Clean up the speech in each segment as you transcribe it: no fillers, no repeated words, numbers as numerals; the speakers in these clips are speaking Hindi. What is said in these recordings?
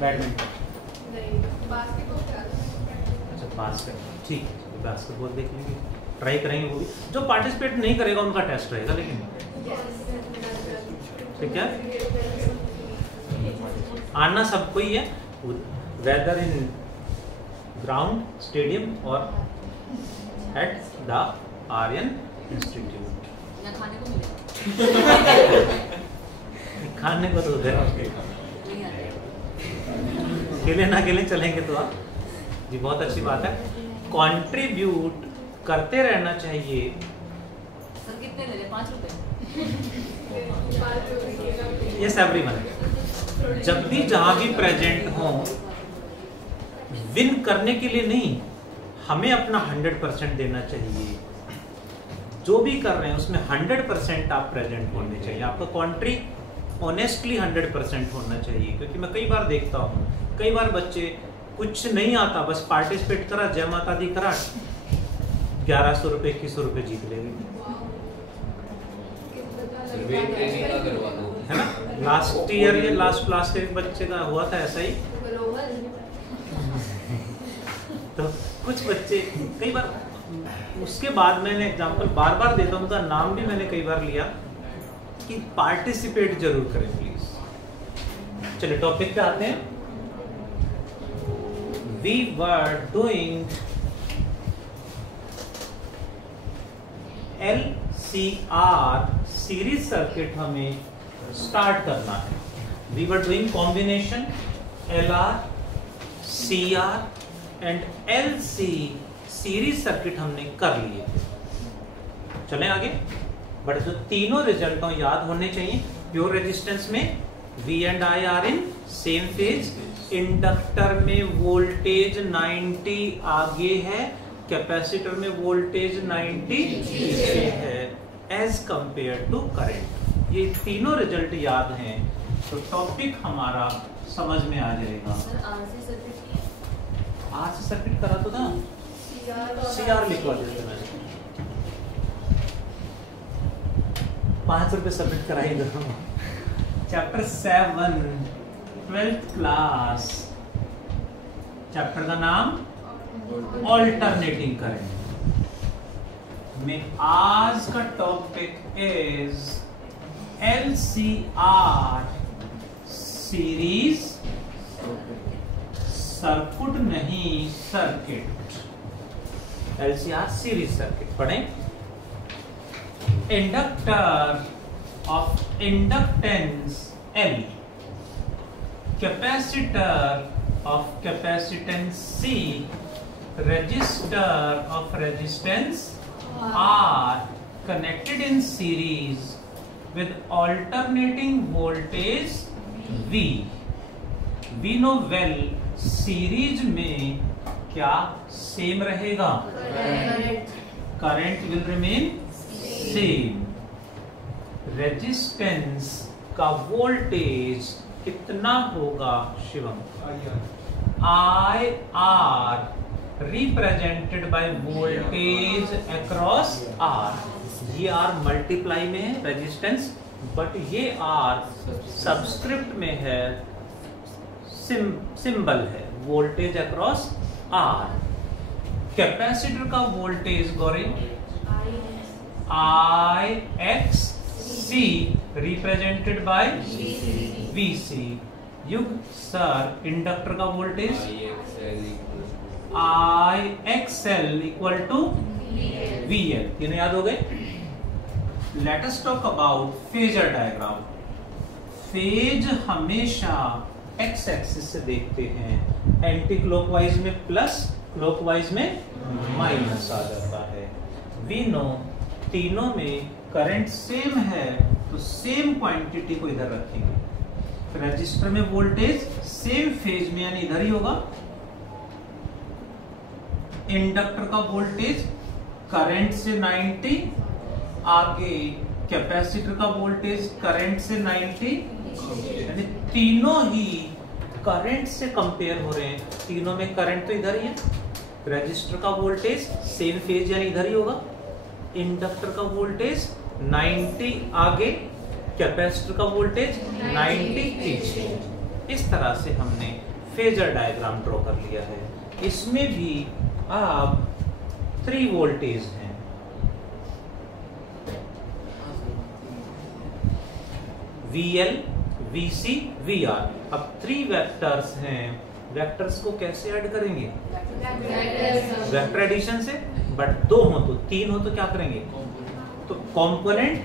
Badminton, basketball. अच्छा बास्केटबॉल, ठीक है, बास्केटबॉल देख लेंगे, ट्राई करेंगे वो भी। जो पार्टिसिपेट नहीं करेगा उनका टेस्ट रहेगा, लेकिन ठीक है, आना सबको ही है, वेदर इन ग्राउंड, स्टेडियम और एट द आर्यन इंस्टीट्यूट। खाने को मिलेगा। खाने को तो अकेले ना अकेले चलेंगे तो आप जी, बहुत अच्छी बात है। कंट्रीब्यूट करते रहना चाहिए। सर कितने ले ले? 5 रुपए। ये सैलरी मन, जब भी जहां भी प्रेजेंट हो, विन करने के लिए नहीं, हमें अपना 100% देना चाहिए। जो भी कर रहे हैं उसमें 100% आप प्रेजेंट होने चाहिए। आपका कंट्री ऑनेस्टली 100% होना चाहिए। क्योंकि मैं कई बार देखता हूँ, कई बार बच्चे कुछ नहीं आता, बस पार्टिसिपेट करा, जय माता दी करा, 1100 रुपए 2100 रुपए जीत लेंगे, है ना। लास्ट ईयर ये लास्ट क्लास के बच्चे का हुआ था ऐसा ही। तो कुछ बच्चे कई बार, उसके बाद मैंने एग्जांपल बार बार देता हूँ, उनका नाम भी मैंने कई बार लिया कि पार्टिसिपेट जरूर करें प्लीज। चलिए टॉपिक पे आते हैं। We were doing LCR series circuit हमें स्टार्ट करना है। We were doing combination LR, CR and LC series circuit हमने कर लिए थे। चलें आगे, बट जो तीनों रिजल्ट याद होने चाहिए। प्योर रेजिस्टेंस में V and I are in same phase, inductor में वोल्टेज 90 आगे है, कैपेसिटर में वोल्टेज 90 पीछे है, एज कंपेयर टू करंट। ये तीनों रिजल्ट याद हैं तो टॉपिक हमारा समझ में आ जाएगा। आज से सर्किट करा तो था, CR लिखवा देते मैंने, 5 रुपए सबमिट कराएंगे। चैप्टर 7 12th क्लास, चैप्टर का नाम ऑल्टरनेटिंग करंट में आज का topic is LCR series circuit, नहीं सर्किट, LCR सीरीज सर्किट पढ़ें। Inductor of inductance L, capacitor of capacitance C, register of resistance R connected in series with alternating voltage V. We know well series में क्या सेम रहेगा? Current will remain same. Resistance का वोल्टेज कितना होगा Shivam? IR represented by voltage across R। ये R मल्टीप्लाई में है रेजिस्टेंस, बट ये R सबस्क्रिप्ट में है, सिंबल है, वोल्टेज अक्रॉस R। कैपेसिटर का voltage Gauri IXC represented by VC। Yug sir, inductor का voltage IXL equal to VL। तीनों याद हो गए। Let us talk about phasor diagram. Phase हमेशा एक्स एक्सिस से देखते हैं, एंटी क्लॉकवाइज में प्लस, क्लॉकवाइज में माइनस आ जाता है। वी नो तीनों में करंट सेम है तो सेम क्वांटिटी को इधर रखेंगे। रजिस्टर में वोल्टेज सेम फेज में यानी इधर ही होगा। इंडक्टर का वोल्टेज करंट से 90 आगे, कैपेसिटर का वोल्टेज करंट से 90, यानी तीनों ही करंट से कंपेयर हो रहे हैं। तीनों में करंट तो इधर ही है। रजिस्टर का वोल्टेज सेम फेज यानी इधर ही होगा। इंडक्टर का वोल्टेज 90 आगे, कैपेसिटर का वोल्टेज 90 पीछे। इस तरह से हमने फेजर डायग्राम ड्रॉ कर लिया है। इसमें भी आप 3 वोल्टेज हैं, VL, VC, VR। अब 3 वेक्टर्स हैं, वेक्टर्स को कैसे ऐड करेंगे? वेक्टर एडिशन से। बट 2 हो तो 3 हो तो क्या करेंगे? तो कंपोनेंट।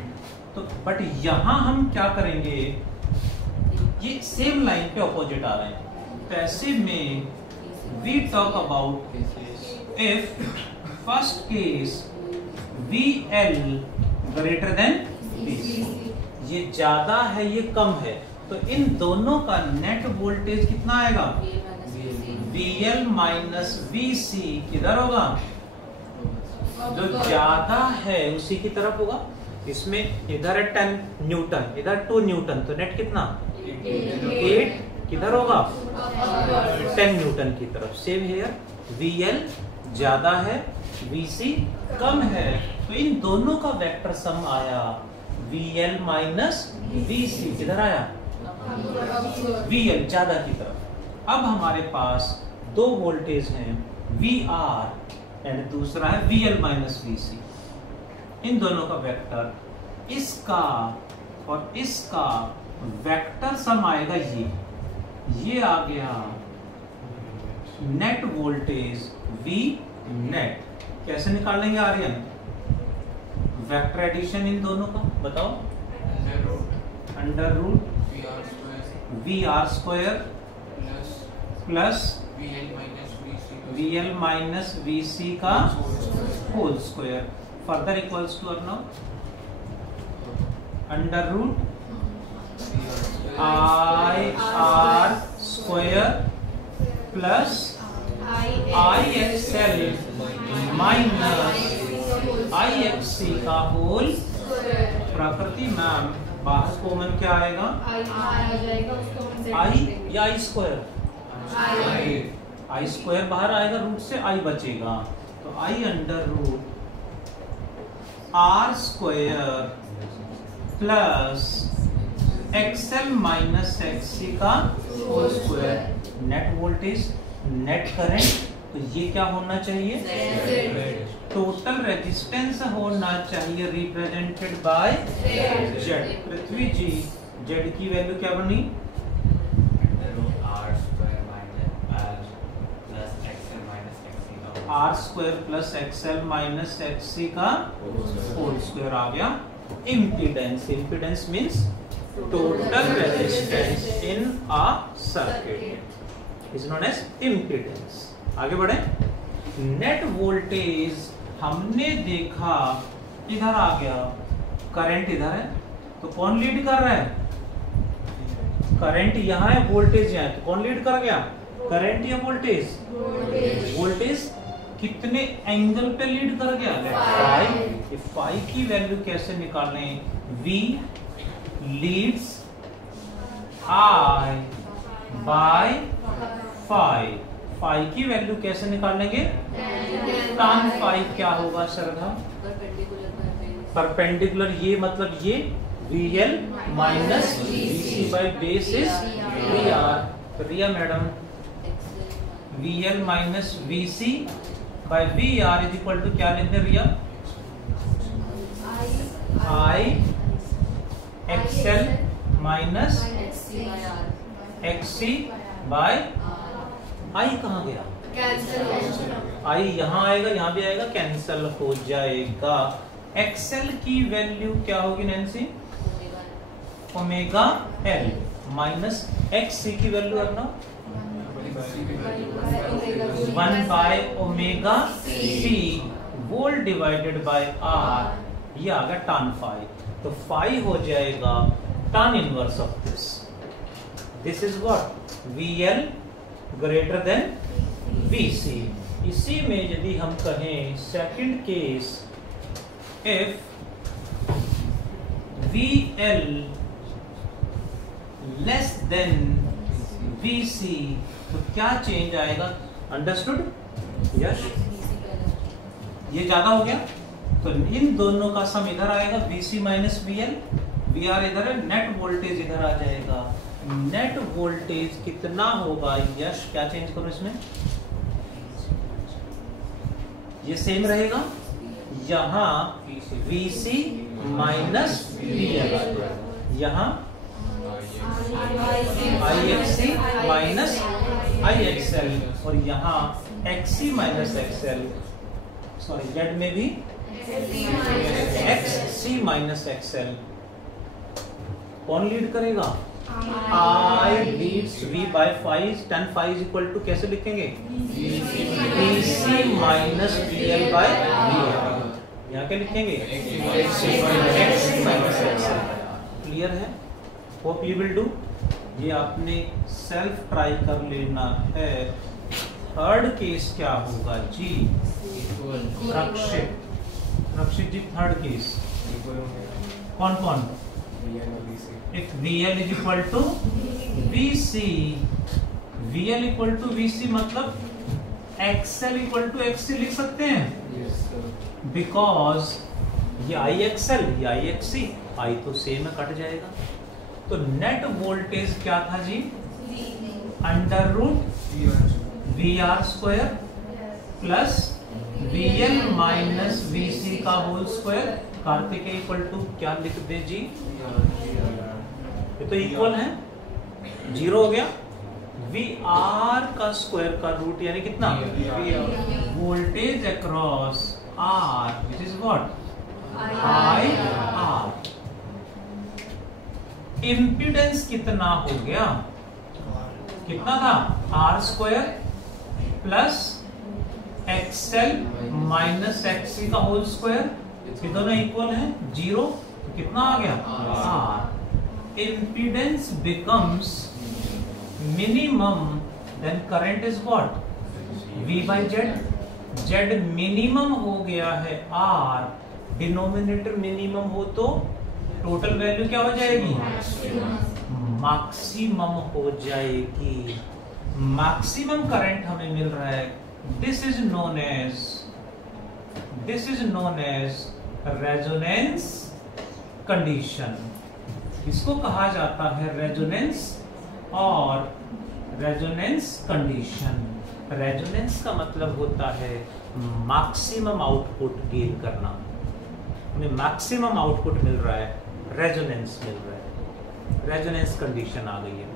तो बट यहां हम क्या करेंगे, ये सेम लाइन पे ऑपोजिट आ रहे हैं, तो ऐसे में we talk about if first case VL greater than VC, ये ज्यादा है ये कम है, तो इन दोनों का नेट वोल्टेज कितना आएगा? VL माइनस VC किधर होगा? जो ज्यादा है उसी की तरफ होगा। इसमें इधर है 10 न्यूटन, इधर 2 न्यूटन, तो नेट कितना? 8 किधर होगा? 10 न्यूटन की तरफ। सेम हेयर, VL ज्यादा है, VC कम है, तो इन दोनों का वेक्टर सम आया VL माइनस VC। किधर आया? VL ज्यादा की तरफ। अब हमारे पास 2 वोल्टेज हैं, VR एंड दूसरा है VL माइनस VC। इन दोनों का वेक्टर, इसका और इसका वेक्टर सम आएगा ये आ गया नेट वोल्टेज V नेट। कैसे निकालेंगे आर्यन? वेक्टर एडिशन इन दोनों का बताओ। Under root VR square plus VL minus VC का whole square further equals to अर्नो under root IR square plus IXL minus IXC का होल। प्रकृति मैम बाहर कॉमन क्या आएगा? I या I स्क्वायर? I स्क्वायर बाहर आएगा, रूट से I बचेगा, तो I under root R square plus XL minus XC का whole square. Net voltage, net current, तो ये क्या होना चाहिए? टोटल रेजिस्टेंस होना चाहिए represented by Z। Prithvi ji Z की वैल्यू क्या बनी? R square plus XL minus XC का होल स्क्वायर आ गया। Impedance, impedance means total resistance in a circuit is known as impedance. आगे बढ़े। नेट वोल्टेज हमने देखा इधर आ गया, करंट इधर है, तो कौन लीड कर रहा है? करंट यहाँ है, वोल्टेज यहाँ है, तो कौन लीड कर गया? करंट या वोल्टेज? वोल्टेज कितने एंगल पे लीड कर गया? फाई। फाई की वैल्यू कैसे निकालें? V leads I by phi. Phi की वैल्यू कैसे निकालेंगे? tan फाई क्या होगा श्रद्धा? परपेंडिकुलर, ये मतलब ये VL minus VC by base is VR। तो Riya madam VL minus VC by VR is equal to क्या लिखते हैं Riya? I XL minus XC by I कहाँ गया? I यहाँ आएगा, यहाँ भी आएगा, कैंसल हो जाएगा। XL की वैल्यू क्या होगी Nancy? Omega L minus XC की वैल्यू रखना 1 by omega C volt divided by R। ये आ गया tan फाई, तो फाई हो जाएगा tan inverse of this. This is what? VL greater than VC। इसी में यदि हम कहें second case, if VL less than VC, तो क्या चेंज आएगा? अंडरस्टूड? यस, ये ज्यादा हो गया, तो इन दोनों का सम इधर आएगा, VC माइनस VL। VR इधर है, नेट वोल्टेज इधर आ जाएगा, नेट वोल्टेज कितना होगा? यश क्या चेंज करो इसमें? ये सेम रहेगा, यहाँ VC माइनस VL, यहाँ IXC माइनस IXL, और यहाँ XC माइनस XL, सॉरी Z में भी XC माइनस XL। कौन लीड करेगा? I leads V by 5, tan phi is equal to कैसे लिखेंगे? VC minus VL by VL। यहाँ क्या लिखेंगे? XC minus XL। क्लियर है? Hope you will do. ये आपने सेल्फ ट्राई कर लेना है। थर्ड केस क्या होगा जी? रक्षित जी, थर्ड केस कौन कौन? If VL is equal to VC, VL equal to VC मतलब XL equal to XC लिख सकते हैं, बिकॉज ये IXL ये IXC, I तो सेम है, कट जाएगा। तो नेट वोल्टेज क्या था जी? Under root VR square plus VL minus VC का whole square. Kartik equal to क्या लिख दे जी? ये तो इक्वल है, 0 हो गया। VR का स्क्वायर का रूट यानी कितना? Voltage across R which is what? IR। Impedance कितना हो गया? कितना था? R square plus XL minus XC का होल स्क्वायर, ये दोनों इक्वल है, 0। तो कितना आ गया? R। Impedance becomes minimum, then current is what? V by Z। Z minimum हो गया है R, डिनोमिनेटर मिनिमम हो तो टोटल वैल्यू क्या हो जाएगी? मैक्सिमम हो जाएगी। मैक्सिमम करंट हमें मिल रहा है। This is known as resonance condition. इसको कहा जाता है रेजोनेंस और रेजोनेंस कंडीशन। रेजोनेंस का मतलब होता है मैक्सिमम आउटपुट गेन करना। हमें मैक्सिमम आउटपुट मिल रहा है, रेजोनेंस मिल रहा है, रेजोनेंस कंडीशन आ गई है।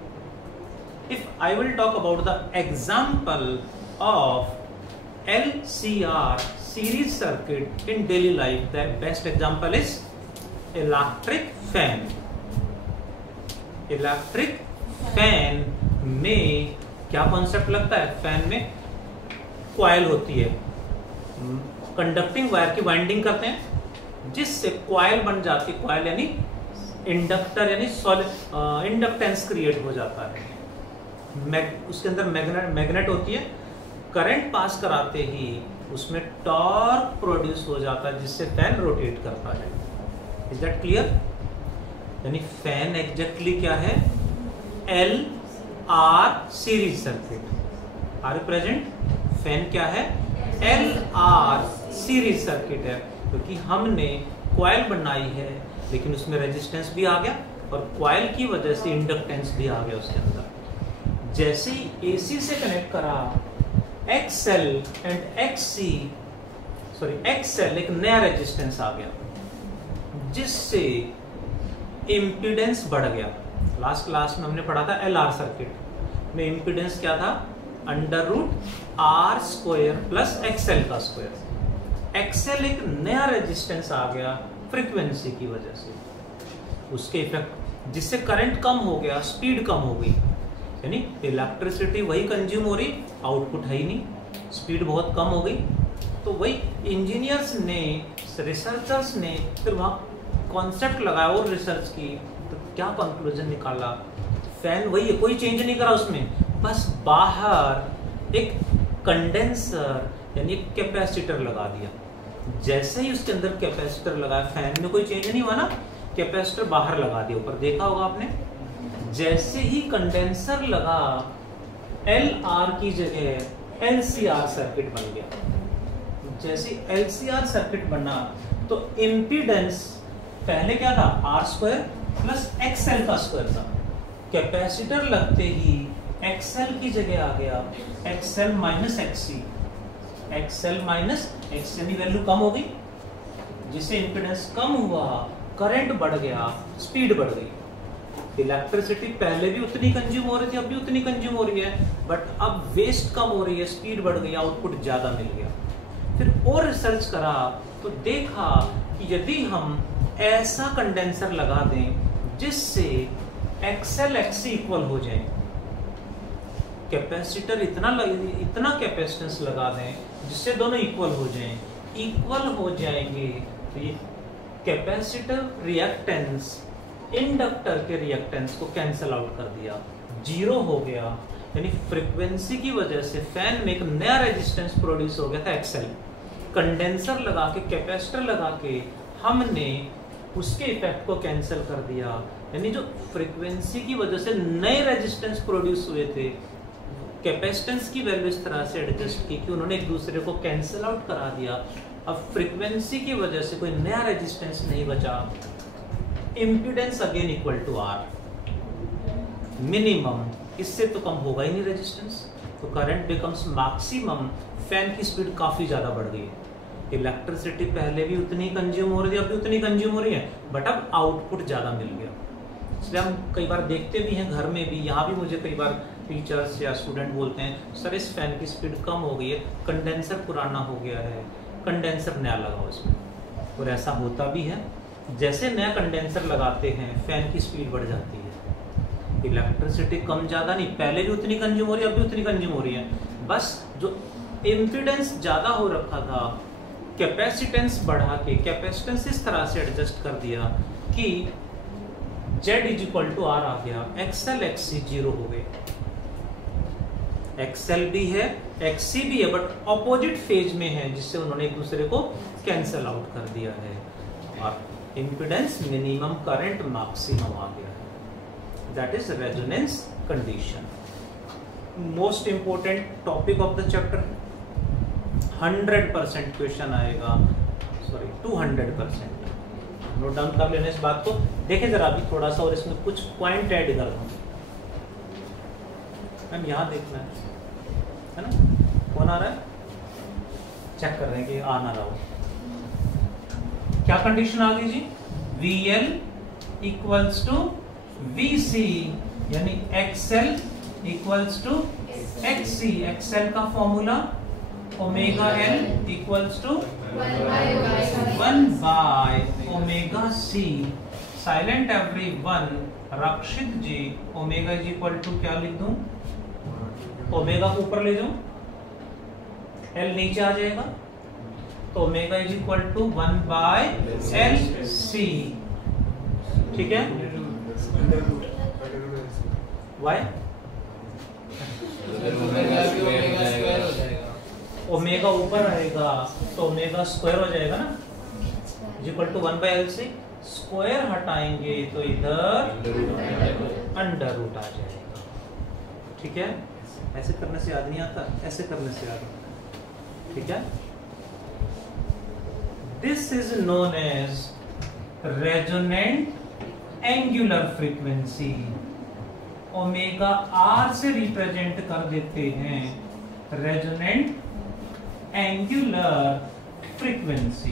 If I will talk about the example of LCR series circuit in daily life, the best example is electric fan। Electric fan में क्या कॉन्सेप्ट लगता है? फैन में कॉइल होती है, कंडक्टिंग वायर की वाइंडिंग करते हैं, जिससे कॉइल बन जाती है। कॉइल यानी इंडक्टर, यानी इंडक्टेंस क्रिएट हो जाता है। उसके अंदर मैग्नेट होती है, करंट पास कराते ही उसमें टॉर्क प्रोड्यूस हो जाता है, जिससे फैन रोटेट करता है। Is that clear? यानी फैन एग्जैक्टली क्या है? LR series circuit. Are you present? Fan क्या है? LR सीरीज सर्किट है, क्योंकि हमने कॉइल बनाई है, लेकिन उसमें रेजिस्टेंस भी आ गया और कॉइल की वजह से इंडक्टेंस भी आ गया उसके अंदर। जैसे ही AC से कनेक्ट करा, XL and XC, sorry XL, एक नया रेजिस्टेंस आ गया, जिससे इम्पीडेंस बढ़ गया। लास्ट क्लास में हमने पढ़ा था LR सर्किट में इम्पीडेंस क्या था? Under root R square plus XL का स्क्वायर। XL एक नया रेजिस्टेंस आ गया फ्रीक्वेंसी की वजह से, उसके इफेक्ट, जिससे करंट कम हो गया, स्पीड कम हो गई, यानी इलेक्ट्रिसिटी वही कंज्यूम हो रही, आउटपुट है ही नहीं, स्पीड बहुत कम हो गई। तो वही इंजीनियर्स ने, रिसर्चर्स ने फिर वहाँ कॉन्सेप्ट लगाया और रिसर्च की, तो क्या कंक्लूजन निकाला? फैन वही है, कोई चेंज नहीं करा उसमें, बस बाहर एक कंडेंसर यानी एक कैपेसिटर लगा दिया। जैसे ही उसके अंदर कैपेसिटर लगाया, फैन में कोई चेंज नहीं हुआ ना, कैपेसिटर बाहर लगा दिया, ऊपर देखा होगा आपने। जैसे ही कंडेंसर लगा, LR की जगह LCR सर्किट बन गया। जैसे LCR सर्किट बना तो इम्पीडेंस पहले क्या था? R स्क्वायर प्लस XL का स्क्वायर था, कैपेसिटर लगते ही XL की जगह आ गया XL minus XC, XL minus XC की वैल्यू कम हो गई, जिससे इंपेडेंस कम हुआ, करंट बढ़ गया, स्पीड बढ़ गई। इलेक्ट्रिसिटी पहले भी उतनी कंज्यूम हो रही थी, अब भी उतनी कंज्यूम हो रही है, बट अब वेस्ट कम हो रही है, स्पीड बढ़ गई, आउटपुट ज्यादा मिल गया। फिर और रिसर्च करा तो देखा कि यदि हम ऐसा कंडेंसर लगा दें जिससे XL XC इक्वल हो जाए, कैपेसिटर इतना कैपेसिटेंस लगा दें जिससे दोनों इक्वल हो जाएं, इक्वल हो जाएंगे तो ये कैपेसिटर रिएक्टेंस इंडक्टर के रिएक्टेंस को कैंसल आउट कर दिया, जीरो हो गया। यानी फ्रीक्वेंसी की वजह से फैन में एक नया रेजिस्टेंस प्रोड्यूस हो गया था XL। कंडेंसर लगा के, कैपेसिटर लगा के हमने उसके इफेक्ट को कैंसिल कर दिया। यानी जो फ्रीक्वेंसी की वजह से नए रेजिस्टेंस प्रोड्यूस हुए थे, कैपेसिटेंस की वैल्यू इस तरह से एडजस्ट की कि उन्होंने एक दूसरे को कैंसिल आउट करा दिया। अब फ्रीक्वेंसी की वजह से कोई नया रेजिस्टेंस नहीं बचा, impedance again equal to R minimum, इससे तो कम होगा ही नहीं रेजिस्टेंस, तो करंट बिकम्स मैक्सिमम। फैन की स्पीड काफी ज्यादा बढ़ गई है, इलेक्ट्रिसिटी पहले भी उतनी कंज्यूम हो रही थी, अब भी उतनी कंज्यूम हो रही है, बट अब आउटपुट ज्यादा मिल गया। इसलिए हम कई बार देखते भी हैं घर में भी, यहाँ भी मुझे कई बार टीचर्स या स्टूडेंट बोलते हैं सर इस फैन की स्पीड कम हो गई है, कंडेंसर पुराना हो गया है, कंडेंसर नया लगाओ इसमें। और ऐसा होता भी है, जैसे नया कंडेंसर लगाते हैं फैन की स्पीड बढ़ जाती है। इलेक्ट्रिसिटी कम ज्यादा नहीं, पहले भी उतनी कंज्यूम हो रही है, अब भी उतनी कंज्यूम हो रही है, बस जो इम्पीडेंस ज्यादा हो रखा था कैपेसिटेंस बढ़ा के कैपेसिटेंस इस तरह से एडजस्ट कर दिया कि Z is equal to R आ गया, XL XC जीरो हो गए। XL भी है XC भी है, बट ऑपोजिट फेज में है, जिससे उन्होंने एक दूसरे को कैंसल आउट कर दिया है और इम्पीडेंस मिनिमम, करंट मैक्सिमम आ गया है। That is resonance condition. Most important topic of the chapter, 100% question आएगा, सॉरी 200%। नोट डाउन कर लेना इस बात को। देखें जरा अभी थोड़ा सा और इसमें कुछ पॉइंट ऐड कर दूं। मैम यहाँ देखना है ना, कौन आ रहा है, चेक कर रहे हैं कि आ ना रहा हो। क्या कंडीशन आ गई जी, VL इक्वल्स टू VC, यानी XL equals to XC। XL का formula omega L equals to 1 by omega C। Silent everyone, Rakshit ji, omega is equal to क्या लिख दूं, ओमेगा को ऊपर ले जाऊं, L नीचे आ जाएगा, तो omega is equal to 1 by LC। ठीक है, वाई ओमेगा ऊपर रहेगा तो ओमेगा स्क्वायर हो जाएगा ना, equal to 1 by LC। Square हटाएंगे तो इधर अंडर रूट आ जाएगा। ठीक है, ऐसे करने से याद नहीं आता, ऐसे करने से याद आता। ठीक है, this is known as resonant angular frequency. Omega R से रिप्रेजेंट कर देते हैं रेजोनेंट एंगुलर फ्रीक्वेंसी।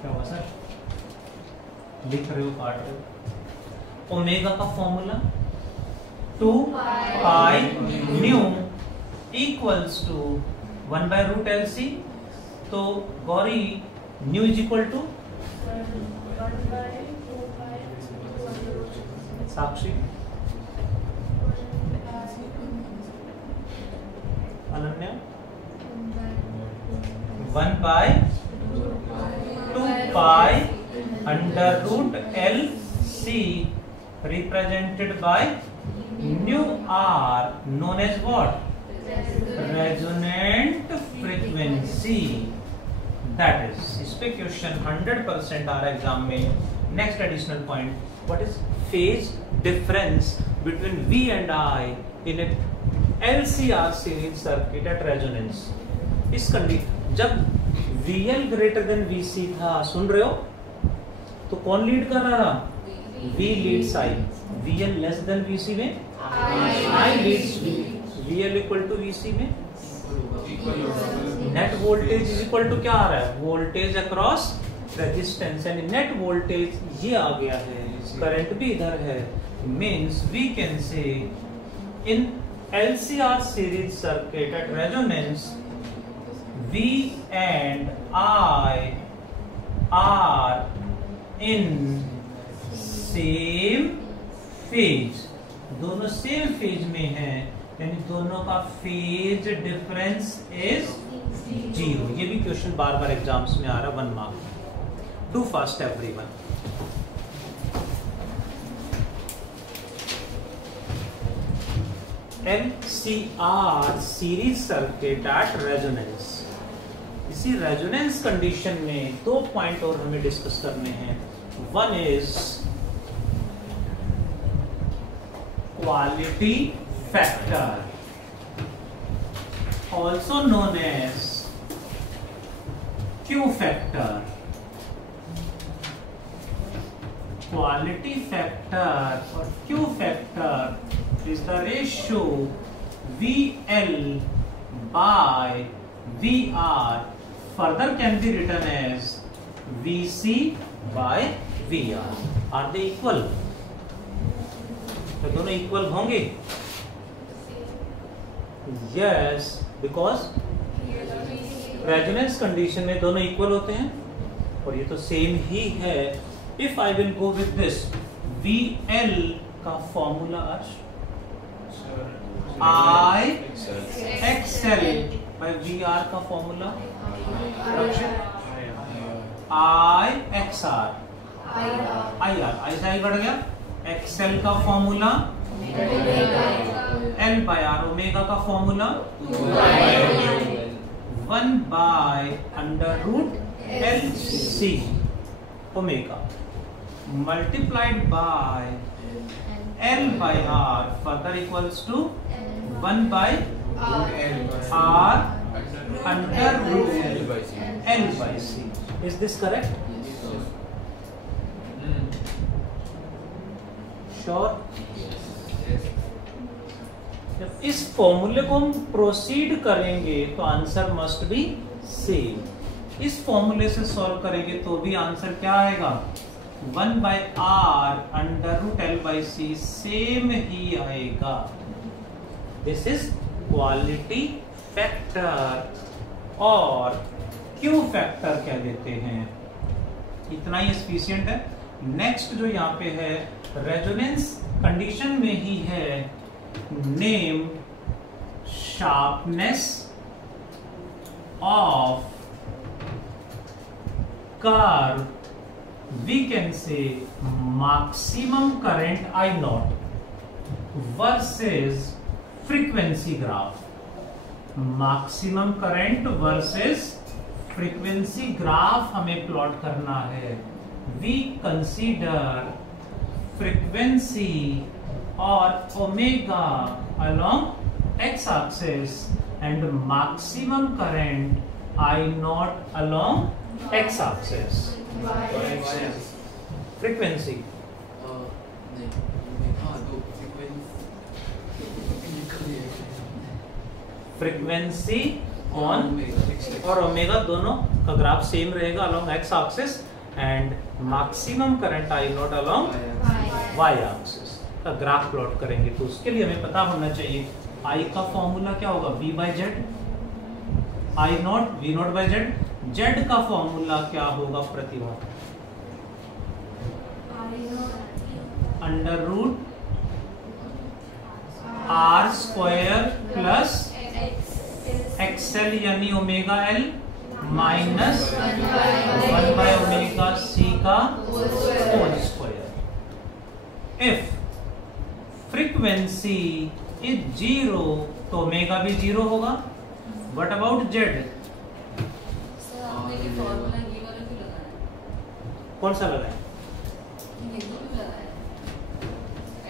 क्या हुआ सर, लिख रहे हो, काट रहे हो। ओमेगा का formula 2 pi nu equals to 1 by root LC। तो Gauri nu is equal to, Sakshi, Ananya, 1 by 2 pi under root LC represented by nu R known as what? Resonant frequency. That is, इस पे क्वेश्चन 100% आ रहा है एग्जाम में। Next additional point, what is phase difference between V and I in a LCR series circuit at resonance. इस कंडीशन जब VL ग्रेटर देन VC था, सुन रहे हो, तो कौन लीड कर रहा था, V lead side, VL less than VC में I leads to VL equal to VC में net voltage is equal to क्या आ रहा है, वोल्टेज अक्रॉस रेजिस्टेंस, यानी नेट वोल्टेज ये आ गया है, करंट भी इधर है, means we can say in LCR series circuit at resonance V and I are in same phase, दोनों सेम फेज में हैं, यानी दोनों का फेज डिफरेंस इज 0। ये भी क्वेश्चन बार बार एग्जाम्स में आ रहा, 1 mark. Do fast everyone. LCR series circuit at resonance, इसी रेजोनेंस कंडीशन में 2 पॉइंट और हमें डिस्कस करने हैं। One is quality factor, also known as Q factor. Quality factor और Q factor is the ratio VL by VR, further can be written as VC by VR. Are they equal? तो दोनों इक्वल होंगे? Yes, because रेजोनेंस कंडीशन में दोनों इक्वल होते हैं और ये तो सेम ही है। If I will go with this, VL का formula I XL by VR का फॉर्मूला I XR IR, ऐसा ही बढ़ गया। XL का formula L by R, omega का formula 1 by under root LC omega multiplied by L by R, further equals to 1 by R under root L by C. Is this correct? Sure? जब इस फॉर्मूले को हम प्रोसीड करेंगे तो आंसर मस्ट बी सेम। इस फॉर्मूले से सॉल्व करेंगे तो भी आंसर क्या आएगा, 1 by R under root L by C, same ही आएगा। दिस इज क्वालिटी फैक्टर और Q फैक्टर कह देते हैं। इतना ही एफिशिएंट है। नेक्स्ट जो यहाँ पे है रेजोनेंस कंडीशन में ही है, name sharpness of curve, we can say maximum current I0 versus frequency graph, maximum current versus frequency graph हमें प्लॉट करना है। we consider frequency और omega along x axis and maximum current I0 along x axis। Frequency frequency ऑन और ओमेगा दोनों का ग्राफ सेम रहेगा along x axis and maximum current I nought along y axis का ग्राफ प्लॉट करेंगे। तो उसके लिए हमें पता होना चाहिए आई का फॉर्मूला क्या होगा, V by Z, I naught V naught by Z. Z का फॉर्मूला क्या होगा Pratibha, under root R square plus XL यानी omega L minus 1 by omega C का whole square. If frequency is 0 तो ओमेगा भी 0 होगा। व्हाट अबाउट जेड, कौन सा लगाए?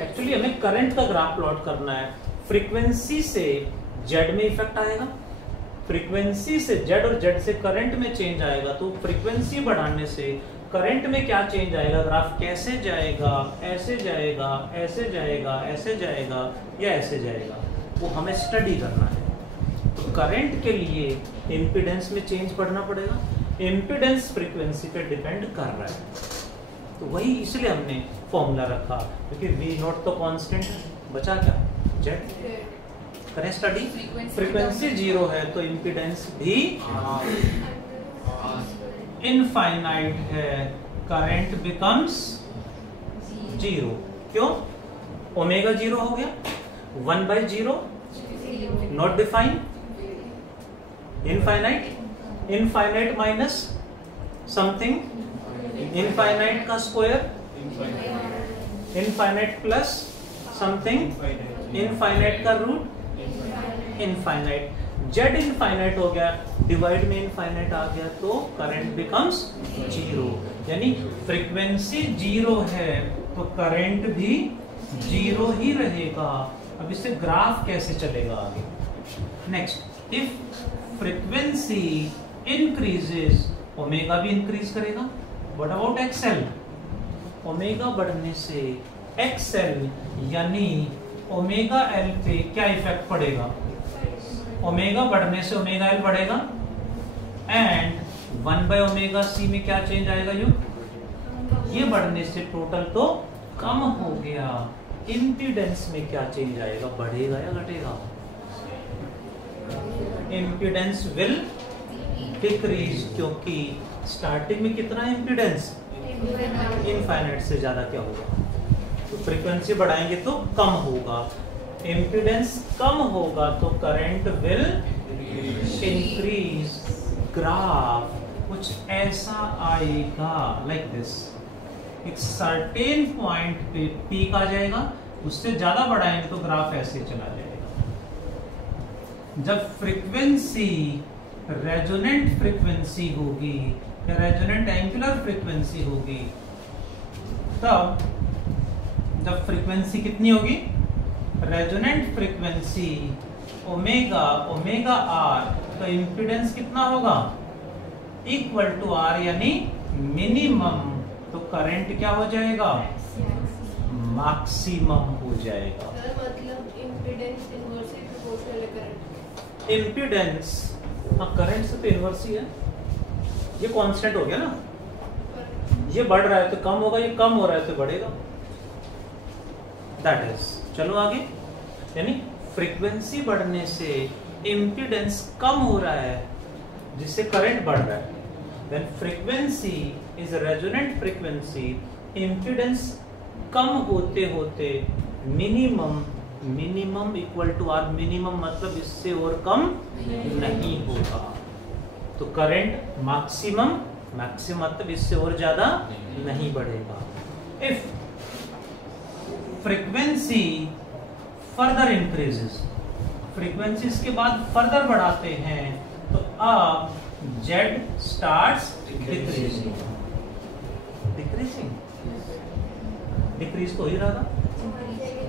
एक्चुअली हमें करंट का ग्राफ प्लॉट करना है। फ्रीक्वेंसी से जेड में इफेक्ट आएगा, फ्रीक्वेंसी से जेड और जेड से करंट में चेंज आएगा। तो फ्रीक्वेंसी बढ़ाने से करंट में क्या चेंज आएगा, ग्राफ कैसे जाएगा, ऐसे जाएगा, ऐसे जाएगा, ऐसे जाएगा या ऐसे जाएगा, वो हमें स्टडी करना है। तो करंट के लिए इम्पीडेंस में चेंज पढ़ना पड़ेगा। इम्पीडेंस फ्रीक्वेंसी पे डिपेंड कर रहा है, तो वही इसलिए हमने फॉर्मूला रखा, क्योंकि वी नॉट तो कांस्टेंट है, बचा क्या, जेड। करें स्टडी, फ्रीक्वेंसी 0 है तो इम्पीडेंस भी इनफाइनाइट है, करंट बिकम्स 0। क्यों, ओमेगा 0 हो गया, 1/0 not define, infinite, infinite minus something, infinite का square, infinite plus something, infinite का रूट, इनफाइनाइट। जेड इनफाइनाइट हो गया, डिवाइड में इनफाइनाइट आ गया, तो करंट बिकम्स 0। यानी फ्रीक्वेंसी 0 है तो करंट भी 0 ही रहेगा। अब इससे ग्राफ कैसे चलेगा आगे। Next, if frequency increases, omega भी इंक्रीज करेगा। व्हाट अबाउट एक्सएल, ओमेगा बढ़ने से एक्सएल यानी ओमेगा एल पे क्या इफेक्ट पड़ेगा, ओमेगा बढ़ने से ओमेगा एल बढ़ेगा, एंड 1/ओमेगा c में क्या चेंज आएगा, ये बढ़ने से टोटल तो कम हो गया। इम्पीडेंस में क्या चेंज आएगा, बढ़ेगा या घटेगा, इम्पीडेंस विल डिक्रीज, क्योंकि स्टार्टिंग में कितना इम्पीडेंस, इनफाइनाइट से ज्यादा क्या होगा, तो फ्रीक्वेंसी बढ़ाएंगे तो कम होगा, इम्पीडेंस कम होगा तो करंट विल इंक्रीज। ग्राफ कुछ ऐसा आएगा, लाइक दिस, एक सर्टेन पॉइंट पे पीक आ जाएगा, उससे ज्यादा बढ़ाएंगे तो ग्राफ ऐसे चला जाएगा। जब फ्रीक्वेंसी रेजोनेंट फ्रीक्वेंसी होगी या रेजोनेंट एंगुलर फ्रीक्वेंसी होगी, तब जब फ्रीक्वेंसी कितनी होगी, resonant frequency omega, omega R, तो इम्पीडेंस कितना होगा, इक्वल टू आर यानी मिनिमम, तो करंट क्या हो जाएगा, मैक्सिमम हो जाएगा। मतलब इम्पीडेंस इनवर्सली प्रोपोर्शनल है करंट। इम्पीडेंस हाँ, करंट से तो इनवर्स ही है, ये कांस्टेंट हो गया ना, ये बढ़ रहा है तो कम होगा, ये कम हो रहा है तो बढ़ेगा, दैट इज। चलो आगे, यानी फ्रीक्वेंसी बढ़ने से इम्पीडेंस कम हो रहा है जिससे करंट बढ़ रहा है। When frequency is resonant frequency, impedance कम होते होते minimum, minimum equal to R, minimum मतलब इससे और कम नहीं होगा, तो करंट मैक्सिमम, मैक्सिमम मतलब इससे और ज्यादा नहीं बढ़ेगा। If frequency further increases, frequency के बाद फर्दर बढ़ाते हैं तो अब Z starts decreasing, decreasing, decrease तो ही रहा था,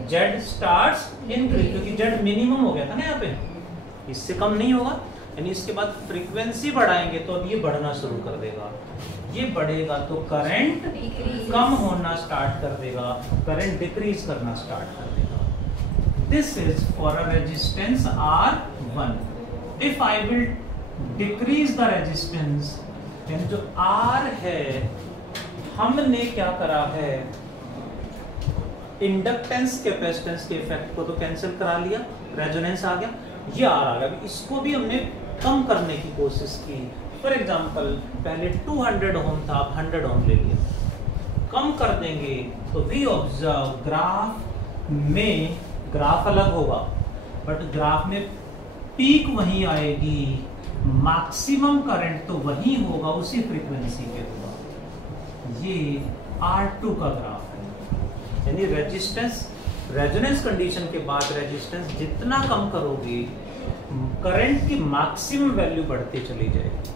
जेड स्टार्ट्स इंक्रीज, क्योंकि जेड मिनिमम हो गया था ना यहाँ पे, इससे कम नहीं होगा, यानी इसके बाद फ्रीक्वेंसी बढ़ाएंगे तो अब ये बढ़ना शुरू कर देगा, ये बढ़ेगा तो करंट कम होना स्टार्ट कर देगा, करंट डिक्रीज करना स्टार्ट कर देगा। This is for a resistance R1। If I will decrease the resistance, यानी जो R है, हमने क्या करा है, इंडक्टेंस कैपेसिटेंस के इफेक्ट को तो कैंसिल करा लिया, रेजोनेंस आ गया, ये R आ गया, इसको भी हमने कम करने की कोशिश की। फॉर एग्जाम्पल पहले 200 ओम था, अब 100 ओम ले लिया, कम कर देंगे तो वी ऑब्जर्व ग्राफ में, ग्राफ अलग होगा बट ग्राफ में पीक वहीं आएगी, मैक्सिमम करंट तो वहीं होगा, उसी फ्रीक्वेंसी पे होगा। ये R2 का ग्राफ है, यानी रेजिस्टेंस, रेजोनेंस कंडीशन के बाद रेजिस्टेंस जितना कम करोगे, करंट की मैक्सिमम वैल्यू बढ़ती चली जाएगी,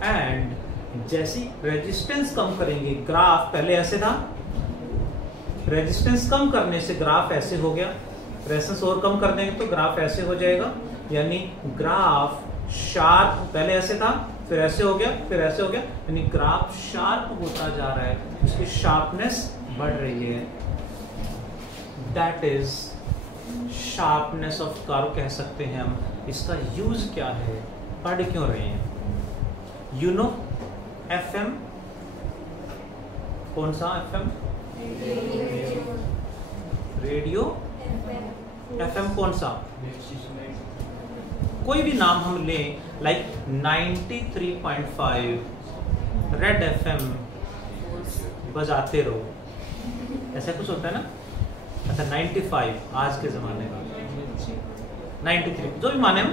एंड जैसी रेजिस्टेंस कम करेंगे, ग्राफ पहले ऐसे था, रेजिस्टेंस कम करने से ग्राफ ऐसे हो गया, रेजिस्टेंस और कम कर देंगे तो ग्राफ ऐसे हो जाएगा, यानी ग्राफ शार्प, पहले ऐसे था फिर ऐसे हो गया, फिर ऐसे हो गया, यानी ग्राफ शार्प होता जा रहा है, उसकी शार्पनेस बढ़ रही है। That is sharpness of curve कह सकते हैं हम। इसका यूज क्या है, पढ़ क्यों रहे हैं? यू नो एफएम, कौन सा एफएम? रेडियो। एफएम कौन सा? कोई भी नाम हम लें, लाइक 93.5 रेड एफएम बजाते रहो, ऐसा कुछ होता है ना। अच्छा 95 आज के जमाने का, 93 जो भी माने हम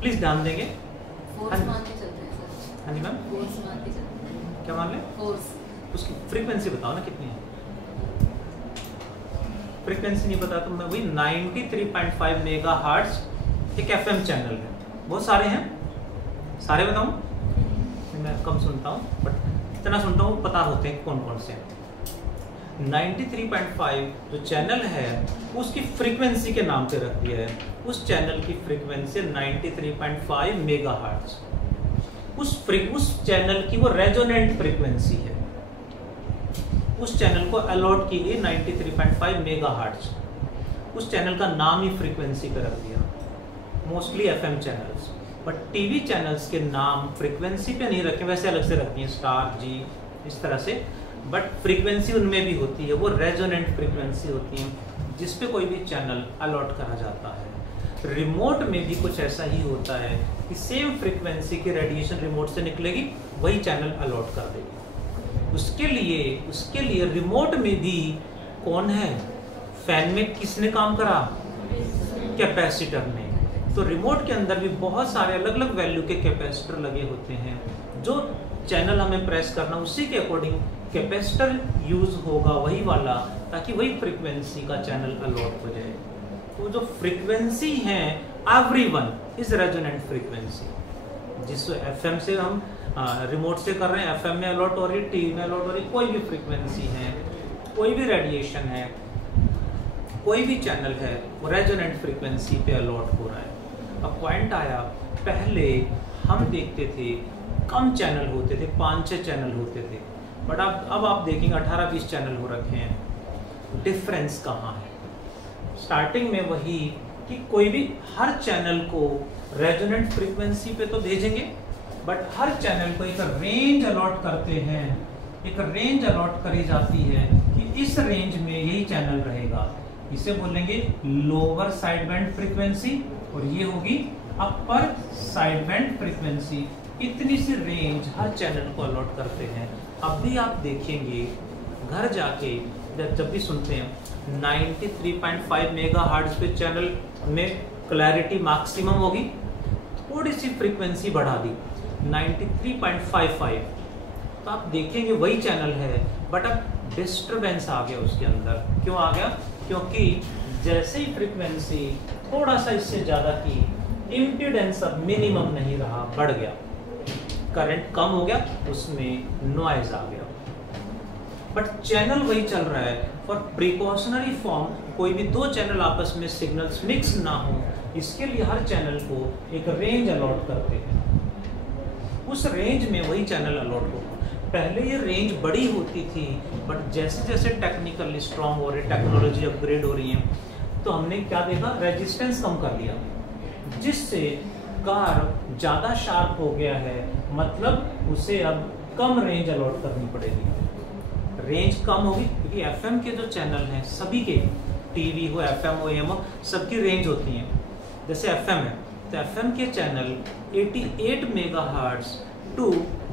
प्लीज ध्यान देंगे। फोर्स मान के चलते हैं सर। हाँ जी मैम, फोर्स मान के चलते हैं। क्या मान लें? फोर्स। उसकी फ्रीक्वेंसी बताओ ना कितनी है। फ्रीक्वेंसी नहीं पता तो मैं वही 93.5 मेगाहर्ट्ज एक एफएम चैनल है। बहुत सारे हैं, सारे बताऊं? मैं कम सुनता हूं बट इतना सुनता हूं, पता होते हैं कौन कौन से हैं। 93.5 जो चैनल है उसकी फ्रीक्वेंसी के नाम पे रख दिया है। उस चैनल की फ्रीक्वेंसी 93.5 मेगाहर्ट्ज। उस चैनल की वो रेजोनेंट फ्रीक्वेंसी है। उस चैनल को अलॉट की गई 93.5 मेगाहर्ट्ज। उस चैनल का नाम ही फ्रीक्वेंसी पे रख दिया। Mostly FM channels, but TV channels के नाम फ्रीक्वेंसी पे नहीं रखे, वैसे अलग से रखती हैं, स्टार जी इस तरह से, बट फ्रीक्वेंसी उनमें भी होती है, वो रेजोनेंट फ्रीक्वेंसी होती है जिस पे कोई भी चैनल अलॉट करा जाता है। रिमोट में भी कुछ ऐसा ही होता है कि सेम फ्रीक्वेंसी की रेडिएशन रिमोट से निकलेगी, वही चैनल अलॉट कर देगी। उसके लिए रिमोट में भी कौन है? फैन में किसने काम करा? कैपेसिटर ने। तो रिमोट के अंदर भी बहुत सारे अलग अलग वैल्यू के कैपेसिटर लगे होते हैं। जो चैनल हमें प्रेस करना उसी के अकॉर्डिंग कैपेसिटर यूज होगा, वही वाला, ताकि वही फ्रीक्वेंसी का चैनल अलॉट हो जाए। तो जो फ्रीक्वेंसी है एवरीवन इज रेजोनेंट फ्रीक्वेंसी। जिस एफएम से हम रिमोट से कर रहे हैं, एफएम में अलॉट हो रही है, टीवी में अलॉट हो रही है, कोई भी फ्रीक्वेंसी है, कोई भी रेडिएशन है, कोई भी चैनल है, वो रेजोनेंट फ्रीक्वेंसी पे अलॉट हो रहा है। अब पॉइंट आया, पहले हम देखते थे कम चैनल होते थे, 5-6 चैनल होते थे, बट अब आप देखेंगे 18-20 चैनल हो रखे हैं। डिफरेंस कहाँ है? स्टार्टिंग में वही कि कोई भी हर चैनल को रेजोनेंट फ्रीक्वेंसी पे तो भेजेंगे, बट हर चैनल को एक रेंज अलॉट करते हैं। एक रेंज अलॉट करी जाती है कि इस रेंज में यही चैनल रहेगा। इसे बोलेंगे लोअर साइड बैंड फ्रीक्वेंसी और ये होगी अपर साइड बैंड फ्रीक्वेंसी। इतनी सी रेंज हर चैनल को अलॉट करते हैं। अब भी आप देखेंगे घर जाके जब भी सुनते हैं 93.5 मेगाहर्ट्ज पे चैनल में क्लैरिटी मैक्सिमम होगी, थोड़ी सी फ्रीक्वेंसी बढ़ा दी 93.55, तो आप देखेंगे वही चैनल है, बट अब डिस्टरबेंस आ गया उसके अंदर। क्यों आ गया? क्योंकि जैसे ही फ्रीक्वेंसी थोड़ा सा इससे ज्यादा की, इम्पीडेंस अब मिनिमम नहीं रहा, बढ़ गया, करंट कम हो गया, उसमें नॉइज आ गया। बट चैनल वही चल रहा है। फॉर प्रिकॉशनरी फॉर्म, कोई भी दो चैनल आपस में सिग्नल्स मिक्स ना हो, इसके लिए हर चैनल को एक रेंज अलॉट करते हैं। उस रेंज में वही चैनल अलॉट होगा। पहले ये रेंज बड़ी होती थी, बट जैसे जैसे टेक्निकल स्ट्रॉन्ग हो रही, टेक्नोलॉजी अपग्रेड हो रही है, तो हमने क्या देखा? रेजिस्टेंस कम कर लिया, जिससे कार ज्यादा शार्प हो गया है, मतलब उसे अब कम रेंज अलॉट करनी पड़ेगी। रेंज कम होगी क्योंकि एफएम के जो चैनल हैं सभी के, टीवी हो, एफएम हो, एम हो, सबकी रेंज होती है। जैसे एफएम है तो एफएम के चैनल 88 मेगाहर्ट्ज टू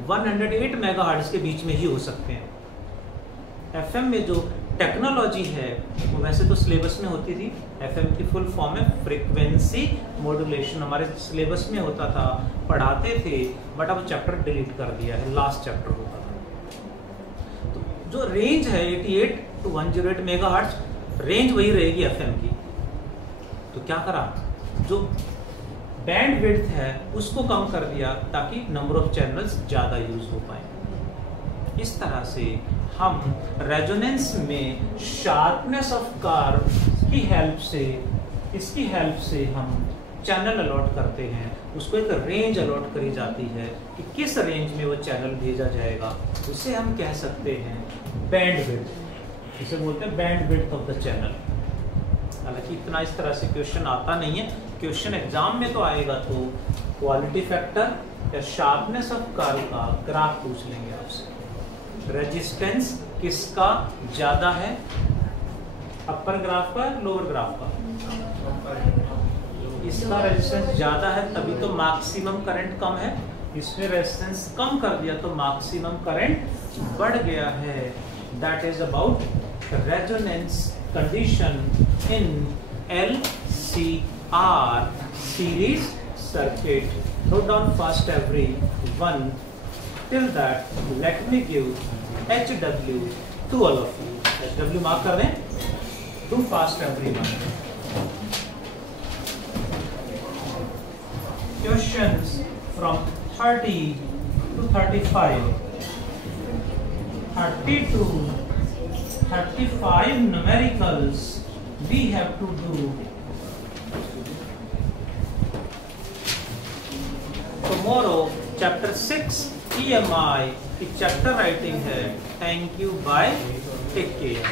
108 मेगाहर्ट्ज के बीच में ही हो सकते हैं। एफएम में जो टेक्नोलॉजी है वो वैसे तो सिलेबस में होती थी। एफएम की फुल फॉर्म है फ्रीक्वेंसी मॉड्यूलेशन, हमारे सिलेबस में होता था, पढ़ाते थे, बट अब चैप्टर डिलीट कर दिया है, लास्ट चैप्टर होता था। तो जो रेंज है 88 टू 108 मेगाहर्ट्ज, रेंज वही रहेगी एफएम की। तो क्या करा? जो बैंड विड्थ है उसको कम कर दिया ताकि नंबर ऑफ चैनल्स ज्यादा यूज हो पाए। इस तरह से हम रेजोनेंस में शार्पनेस ऑफ कर्व की हेल्प से, इसकी हेल्प से हम चैनल अलॉट करते हैं, उसको एक रेंज अलॉट करी जाती है कि किस रेंज में वो चैनल भेजा जाएगा, उसे हम कह सकते हैं बैंडविड्थ। इसे बोलते हैं बैंडविड्थ ऑफ द चैनल। हालांकि इतना इस तरह से क्वेश्चन आता नहीं है, क्वेश्चन एग्जाम में तो आएगा तो क्वालिटी फैक्टर या शार्पनेस ऑफ कार्य का ग्राफ पूछ लेंगे आपसे। रेजिस्टेंस किसका ज्यादा है, अपर ग्राफ का लोअर ग्राफ का? इसका रेजिस्टेंस ज्यादा है तभी तो मैक्सिमम करंट कम है, इसमें रेजिस्टेंस कम कर दिया तो मैक्सिमम करंट बढ़ गया है। That is about resonance condition in LCR series circuit. Note down first every one. Till that, let me give HW to all of you. HW mark कर दें. Do fast everyone. Questions from 30 to 35. 30 to 35 numericals we have to do. Tomorrow chapter 6 EMI की चैप्टर राइटिंग है। Thank you, bye, take care.